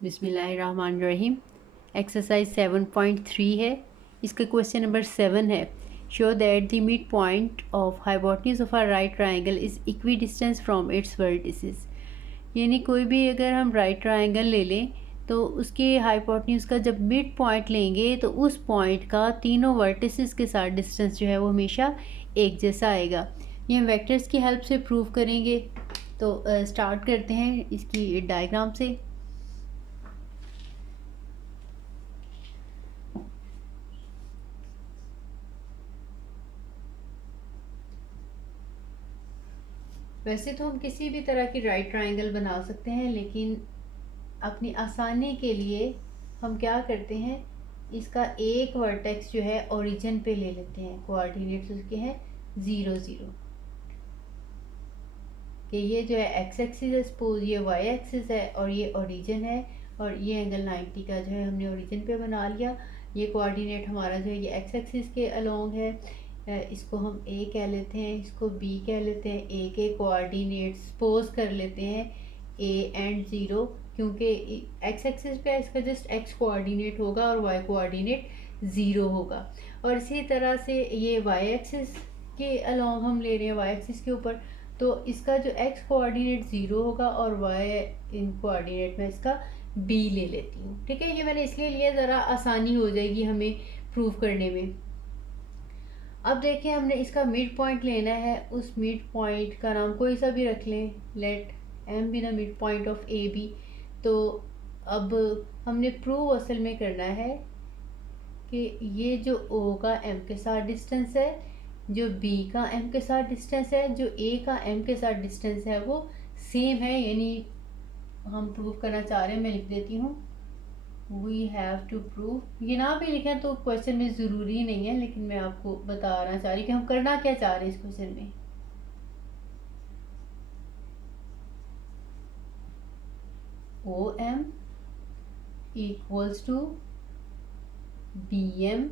बिस्मिल्लाहिर्रहमानिर्रहीम। एक्सरसाइज 7.3 है। इसका क्वेश्चन नंबर 7 है। Show that the mid point of hypotenuse of a right triangle is equi distance from its vertices. यानी कोई भी अगर हम राइट ट्राइंगल ले लें तो उसके हाइपोटेन्यूज का जब मिड पॉइंट लेंगे तो उस पॉइंट का तीनों वर्टिसेस के साथ डिस्टेंस जो है वो हमेशा एक जैसा आएगा। ये हम वेक्टर्स की हेल्प से प्रूव करेंगे। तो स्टार्ट करते हैं इसकी डायग्राम से। वैसे तो हम किसी भी तरह की राइट ट्राइंगल बना सकते हैं, लेकिन अपनी आसानी के लिए हम क्या करते हैं, इसका एक वर्टेक्स जो है ओरिजिन पे ले लेते हैं। कोऑर्डिनेट्स उसके हैं 0 0 कि ये जो है एक्स एक्सिस है, सपोज ये वाई एक्सिस है और ये ओरिजिन है, और ये एंगल 90 का जो है हमने ओरिजिन पे बना लिया। ये कोऑर्डिनेट हमारा जो है ये एक्स एक्सिस के अलोंग है। इसको हम ए कह लेते हैं, इसको बी कह लेते हैं। ए के कोऑर्डिनेट सपोज कर लेते हैं ए एंड 0, क्योंकि एक्स एक्सिस पे इसका जस्ट एक्स कोऑर्डिनेट होगा और वाई कोऑर्डिनेट 0 होगा। और इसी तरह से ये वाई एक्सिस के अलोंग हम ले रहे हैं, वाई एक्सिस के ऊपर, तो इसका जो एक्स कोऑर्डिनेट 0 होगा और वाई इन कोऑर्डिनेट में इसका बी ले लेती हूँ। ठीक है, ये मैंने इसलिए लिया ज़रा आसानी हो जाएगी हमें प्रूव करने में। अब देखिए, हमने इसका मिड पॉइंट लेना है। उस मिड पॉइंट का नाम कोई सा भी रख लें, let M be the mid point of A B. तो अब हमने प्रूव असल में करना है कि ये जो ओ का एम के साथ डिस्टेंस है, जो बी का एम के साथ डिस्टेंस है, जो ए का एम के साथ डिस्टेंस है, वो सेम है। यानी हम प्रूव करना चाह रहे हैं, मैं लिख देती हूँ वी हैव टू प्रूव। ये ना भी लिखें तो क्वेश्चन में ज़रूरी नहीं है, लेकिन मैं आपको बताना चाह रही कि हम करना क्या चाह रहे हैं इस क्वेश्चन में। O M equals to B M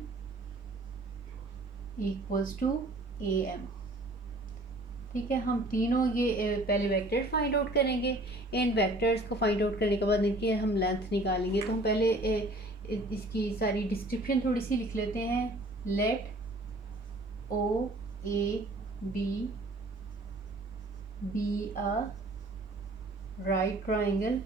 equals to A M. ठीक है, हम तीनों ये पहले वेक्टर फाइंड आउट करेंगे। इन वेक्टर्स को फाइंड आउट करने के बाद इनकी हम लेंथ निकालेंगे। तो हम पहले इसकी सारी डिस्क्रिप्शन थोड़ी सी लिख लेते हैं। Let O A B be a right triangle.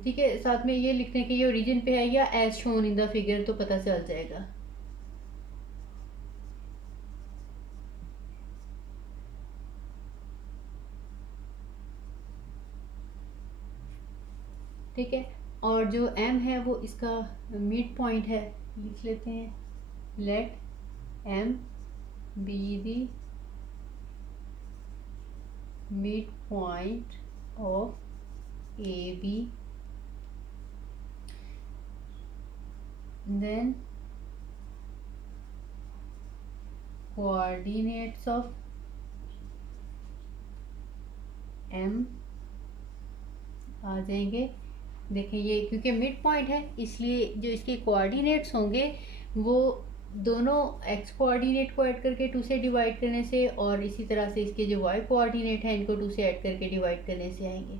ठीक है, साथ में ये लिखने के ये ओरिजिन पे है या as shown in the figure, तो पता चल जाएगा। ठीक है, और जो m है वो इसका मिड पॉइंट है, लिख लेते हैं। Let m be the mid point of A B, then coordinates of m आ जाएंगे। देखें, ये क्योंकि मिड पॉइंट है इसलिए जो इसके कोऑर्डिनेट्स होंगे वो दोनों एक्स कोऑर्डिनेट को ऐड करके 2 से डिवाइड करने से, और इसी तरह से इसके जो वाई कोऑर्डिनेट है इनको 2 से ऐड करके डिवाइड करने से आएंगे।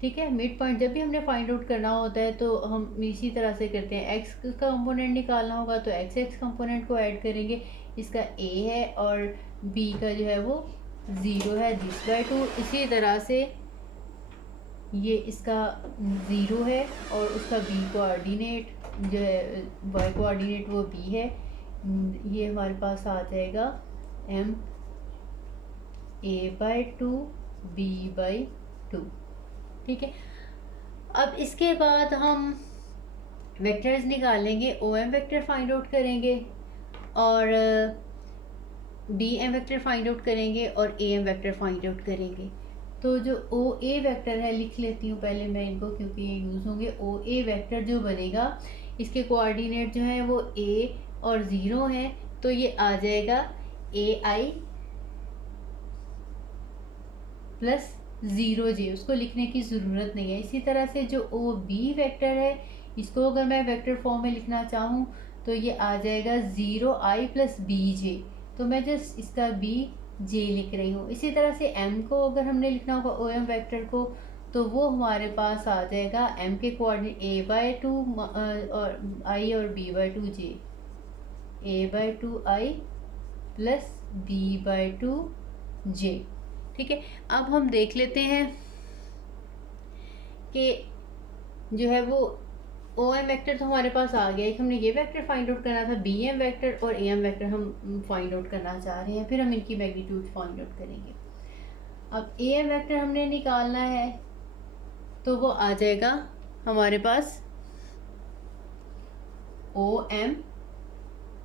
ठीक है, मिड पॉइंट जब भी हमने फाइंड आउट करना होता है तो हम इसी तरह से करते हैं। एक्स का कंपोनेंट निकालना होगा तो एक्स एक्स कंपोनेंट को ऐड करेंगे। इसका ए है और बी का जो है वो 0 है, दिस बाय 2। इसी तरह से ये इसका 0 है और उसका बी कोऑर्डिनेट जो है, वाई कोऑर्डिनेट वो बी है। ये हमारे पास आ जाएगा M A by 2 B by 2। ठीक है, अब इसके बाद हम वेक्टर्स निकालेंगे। O M vector find out करेंगे और B M vector find out करेंगे और A M vector find out करेंगे। तो जो ओ ए वेक्टर है, लिख लेती हूँ पहले मैं इनको क्योंकि ये यूज़ होंगे। ओ ए वेक्टर जो बनेगा, इसके कोऑर्डिनेट जो है वो ए और 0 है, तो ये आ जाएगा ए आई प्लस 0 जे। उसको लिखने की ज़रूरत नहीं है। इसी तरह से जो ओ बी वेक्टर है, इसको अगर मैं वेक्टर फॉर्म में लिखना चाहूँ तो ये आ जाएगा 0 आई प्लस बी जे। तो मैं जस्ट इसका बी जे लिख रही हूँ। इसी तरह से m को अगर हमने लिखना होगा ओ एम वेक्टर को, तो वो हमारे पास आ जाएगा m के कोऑर्डिनेट a/2 और i और b/2 j, a/2 i plus b/2 j। ठीक है, अब हम देख लेते हैं कि जो है वो ओ एम वैक्टर तो हमारे पास आ गया, एक हमने ये वेक्टर फाइंड आउट करना था, बी एम वैक्टर और ए एम वैक्टर हम फाइंड आउट करना चाह रहे हैं, फिर हम इनकी मैग्नीट्यूड फाइंड आउट करेंगे। अब ए एम वैक्टर हमने निकालना है तो वो आ जाएगा हमारे पास ओ एम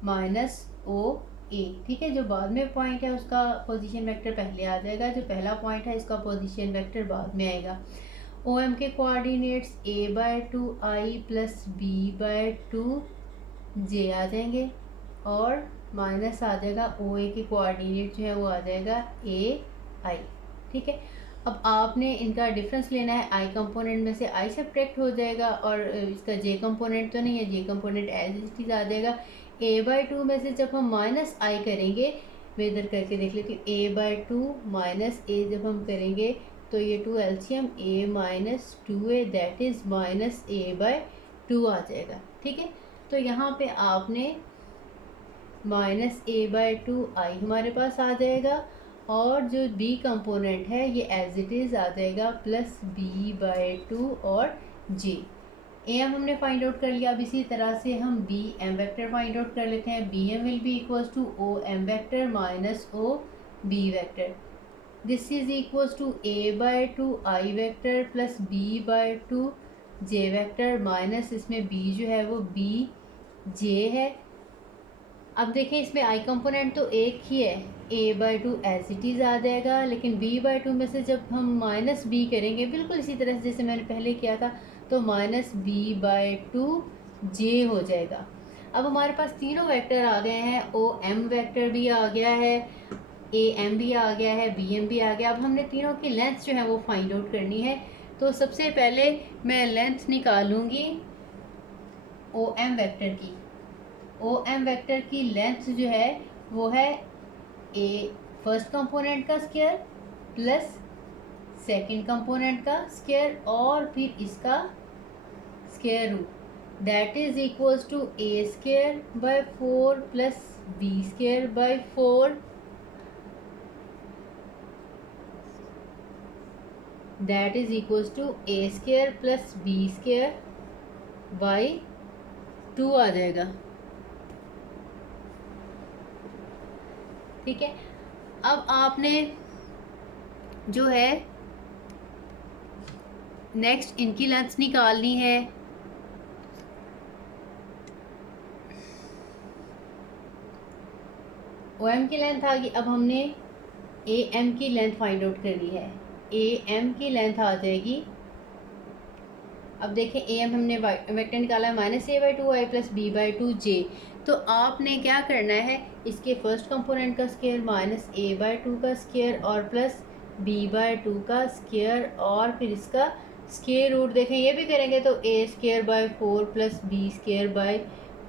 माइनस ओ ए। ठीक है, जो बाद में पॉइंट है उसका पोजीशन वेक्टर पहले आ जाएगा, जो पहला पॉइंट है इसका पोजीशन वेक्टर बाद में आएगा। ओ एम के coordinates a/2 i plus b/2 j आ जाएंगे और माइनस आ जाएगा ओ ए के कोऑर्डिनेट जो है वो आ जाएगा a i। ठीक है, अब आपने इनका डिफरेंस लेना है, आई कंपोनेंट में से आई सब्ट्रैक्ट हो जाएगा और इसका जे कंपोनेंट तो नहीं है, जे कंपोनेंट एज इट इज आ जाएगा। a/2 में से जब हम माइनस आई करेंगे, मैं इधर करके देख लेती हूँ, a/2 माइनस ए जब हम करेंगे तो ये 2 LCM a minus 2a that is minus a/2 आ जाएगा। ठीक है, तो यहाँ पे आपने माइनस a/2 आई हमारे पास आ जाएगा और जो b कंपोनेंट है ये एज इट इज़ आ जाएगा प्लस b/2 और j। ए एम हमने फाइंड आउट कर लिया, अब इसी तरह से हम B M vector find out कर लेते हैं। B M will be equals to O M vector minus O B vector, this is equals to a/2 i vector plus b/2 j vector minus इसमें b जो है वो b j है। अब देखें इसमें आई कंपोनेंट तो एक ही है, a/2 एज इट इज़ आ जाएगा, लेकिन b/2 में से जब हम माइनस b करेंगे बिल्कुल इसी तरह से जैसे मैंने पहले किया था तो माइनस b/2 j हो जाएगा। अब हमारे पास तीनों वेक्टर आ गए हैं, ओ एम वैक्टर भी आ गया है, ए एम भी आ गया है, बी एम भी आ गया। अब हमने तीनों की लेंथ जो है वो फाइंड आउट करनी है, तो सबसे पहले मैं लेंथ निकालूंगी ओ एम वैक्टर की। ओ एम वैक्टर की लेंथ जो है वो है ए फर्स्ट कंपोनेंट का स्क्वायर प्लस सेकंड कंपोनेंट का स्क्वायर और फिर इसका square root, that is equals to a square by 4 plus b square by 4, that is equals to a square plus b square by 2 आ जाएगा। ठीक है, अब आपने जो है नेक्स्ट इनकी लेंथ निकालनी है। ओ एम की लेंथ आ गई, अब हमने ए एम की लेंथ फाइंड आउट करनी है। ए एम की लेंथ आ जाएगी, अब देखें ए एम हमने वेक्टर निकाला है माइनस a/2 आई प्लस b/2 j, तो आपने क्या करना है, इसके फर्स्ट कंपोनेंट का स्क्वायर माइनस a/2 का स्क्वायर और प्लस b/2 का स्क्वायर और फिर इसका स्क्वायर रूट, देखें ये भी करेंगे तो a square by 4 plus b square by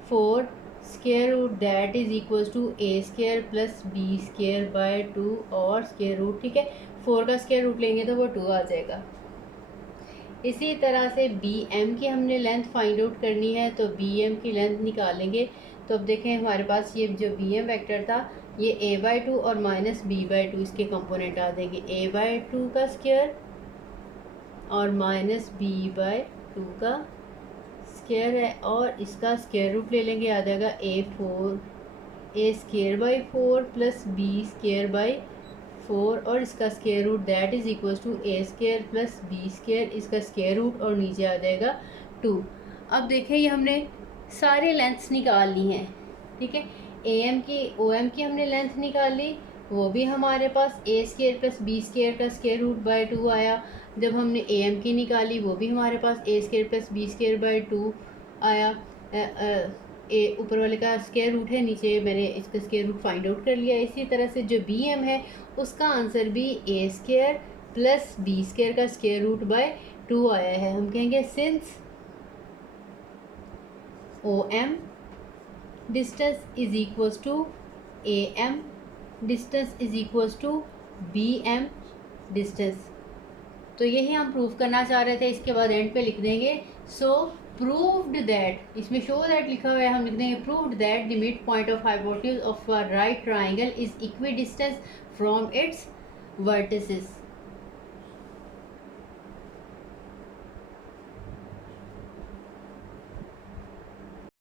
4 square root that is equals to a square plus b square by 2 और स्क्वायर रूट। ठीक है, 4 का स्क्वायर रूट लेंगे तो वो 2 आ जाएगा। इसी तरह से बी एम की हमने लेंथ फाइंड आउट करनी है, तो बी एम की लेंथ निकालेंगे। तो अब देखें हमारे पास ये जो बी एम वैक्टर था ये a/2 और माइनस b/2 इसके कंपोनेंट आ जाएंगे, a/2 का स्क्वायर और माइनस b/2 का स्क्वायर है और इसका स्क्वायर रूट ले लेंगे, आ जाएगा a square by 4 plus b square by 4 और इसका square root that is equal to a square plus b square, इसका स्क्वायर रूट और नीचे आ जाएगा 2। अब देखें ये हमने सारे लेंथ्स निकाल ली हैं। ठीक है, ए एम की ओ एम की हमने लेंथ निकाल ली, वो भी हमारे पास a square plus b square का स्क्वायर रूट बाय 2 आया। जब हमने ए एम की निकाली वो भी हमारे पास a square plus b square by 2 आया। ए ऊपर वाले का स्क्वायर रूट है, नीचे मैंने इसका स्क्वायर रूट फाइंड आउट कर लिया। इसी तरह से जो बी एम है उसका आंसर भी a square plus b square का स्क्वायर रूट बाय 2 आया है। हम कहेंगे since O M distance is equals to A M distance is equals to B M distance, तो यही हम प्रूव करना चाह रहे थे। इसके बाद एंड पे लिख देंगे सो प्रूव्ड दैट, इसमें शो दैट लिखा हुआ है, हम लिख देंगे proved that the mid point of hypotenuse of a right triangle is equi distance from its vertices.